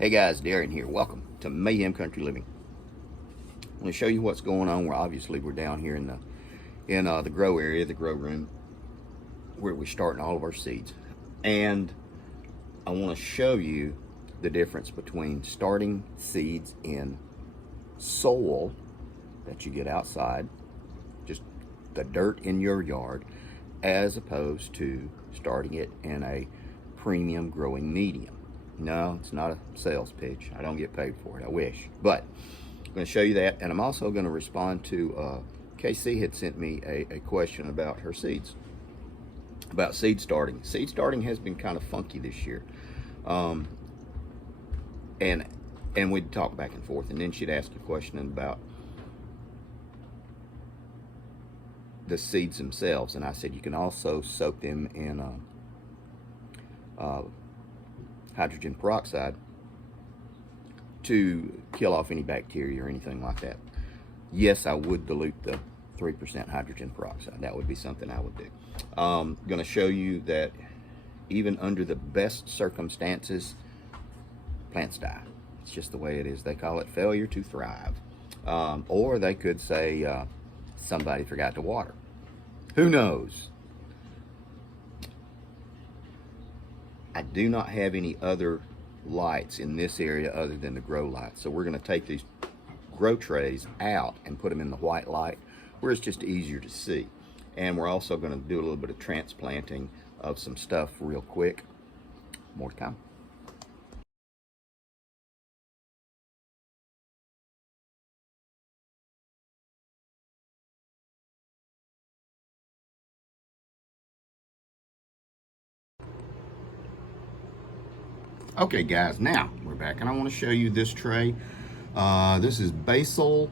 Hey guys, Darren here. Welcome to Mayhem Country Living. I'm going to show you what's going on. We're down here in the grow area, the grow room, where we're starting all of our seeds. And I want to show you the difference between starting seeds in soil that you get outside, just the dirt in your yard, as opposed to starting it in a premium growing medium. No, it's not a sales pitch. I don't get paid for it. I wish. But I'm going to show you that. And I'm also going to respond to KC had sent me a question about her seeds, about seed starting. Seed starting has been kind of funky this year. And we'd talk back and forth. And then she'd ask a question about the seeds themselves. And I said, you can also soak them in hydrogen peroxide to kill off any bacteria or anything like that. Yes, I would dilute the 3% hydrogen peroxide. That would be something I would do. Going to show you that even under the best circumstances, plants die. It's just the way it is. They call it failure to thrive. Or they could say somebody forgot to water. Who knows? I do not have any other lights in this area other than the grow lights. So we're going to take these grow trays out and put them in the white light where it's just easier to see. And we're also going to do a little bit of transplanting of some stuff real quick. More to come. Okay guys, now we're back and I want to show you this tray. This is basil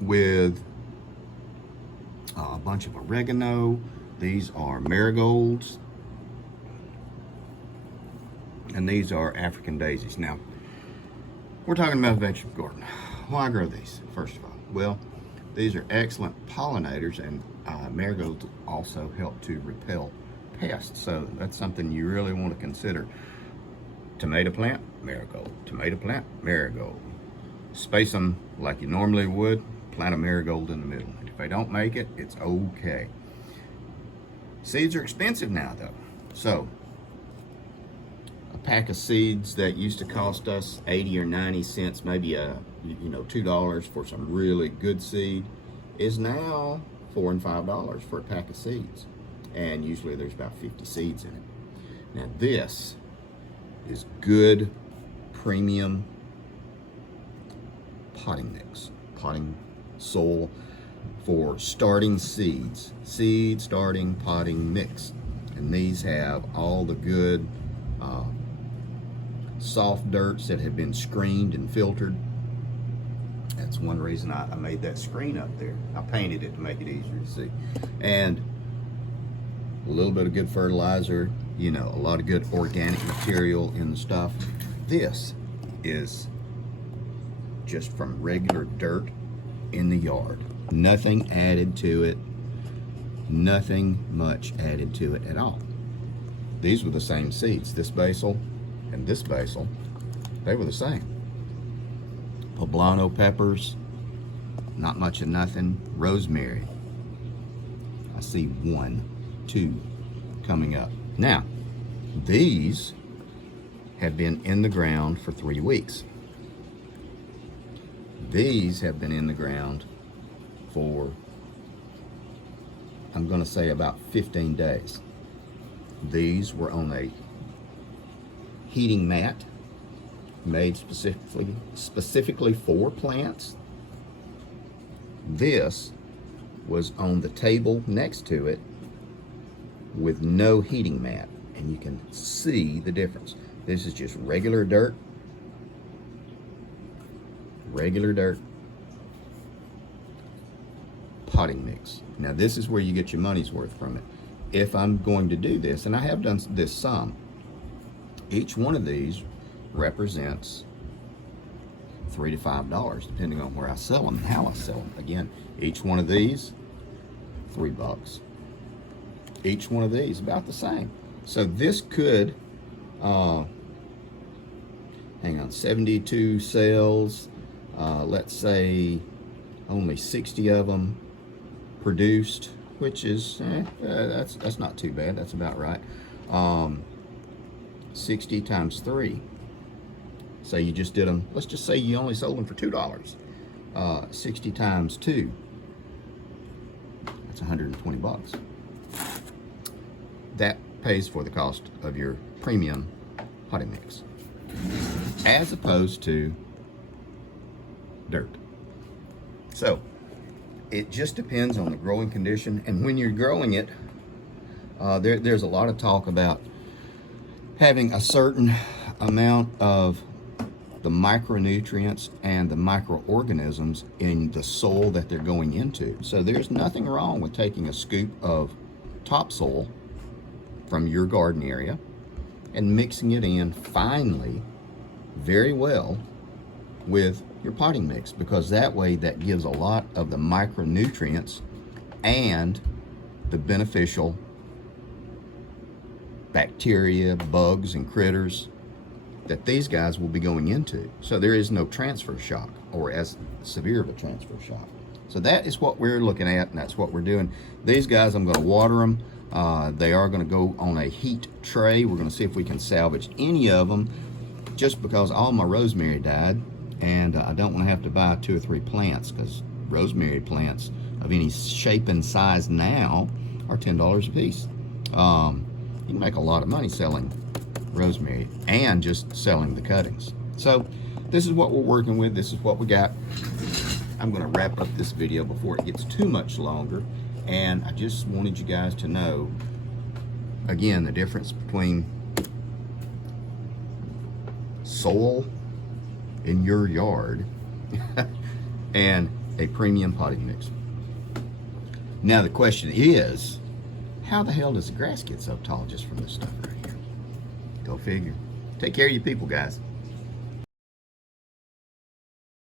with a bunch of oregano. These are marigolds. And these are African daisies. Now, we're talking about vegetable garden. Why grow these, first of all? Well, these are excellent pollinators, and marigolds also help to repel pests. So that's something you really want to consider. Tomato plant, marigold. Tomato plant, marigold. Space them like you normally would. Plant a marigold in the middle. If they don't make it, it's okay. Seeds are expensive now, though. So a pack of seeds that used to cost us 80 or 90 cents, maybe $2 for some really good seed, is now $4 and $5 for a pack of seeds. And usually there's about 50 seeds in it. Now this is good premium potting mix, potting soil for starting seeds, seed starting potting mix. And these have all the good soft dirts that have been screened and filtered. That's one reason I made that screen up there. I painted it to make it easier to see. And a little bit of good fertilizer, a lot of good organic material in the stuff. This is just from regular dirt in the yard. Nothing added to it, nothing much added to it at all. These were the same seeds. This basil and this basil, they were the same. Poblano peppers, not much of nothing. Rosemary, I see 1, 2 coming up. Now, these have been in the ground for 3 weeks. These have been in the ground for, I'm going to say, about 15 days. These were on a heating mat made specifically for plants. This was on the table next to it with no heating mat, and you can see the difference. This is just regular dirt, potting mix. Now this is where you get your money's worth from it. If I'm going to do this, and I have done this some, each one of these represents $3 to $5 depending on where I sell them and how I sell them. Again, each one of these, $3. Each one of these about the same. So this could hang on, 72 cells, let's say only 60 of them produced, which is, that's not too bad, that's about right. 60 times 3. So you just did them, let's just say you only sold them for $2. 60 times 2, that's 120 bucks. That pays for the cost of your premium potting mix, as opposed to dirt. So it just depends on the growing condition, and when you're growing it, there's a lot of talk about having a certain amount of the micronutrients and the microorganisms in the soil that they're going into. So there's nothing wrong with taking a scoop of topsoil from your garden area and mixing it in finely, very well, with your potting mix, because that way that gives a lot of the micronutrients and the beneficial bacteria, bugs, and critters that these guys will be going into. So there is no transfer shock, or as severe of a transfer shock. So that is what we're looking at, and that's what we're doing. These guys, I'm going to water them. They are going to go on a heat tray. We're going to see if we can salvage any of them, just because all my rosemary died, and I don't want to have to buy 2 or 3 plants, because rosemary plants of any shape and size now are $10 a piece. You can make a lot of money selling rosemary and just selling the cuttings. So this is what we're working with. This is what we got. I'm going to wrap up this video before it gets too much longer, and I just wanted you guys to know again the difference between soil in your yard and a premium potting mix. Now the question is, how the hell does the grass get so tall just from this stuff right here? Go figure. Take care of you people, guys.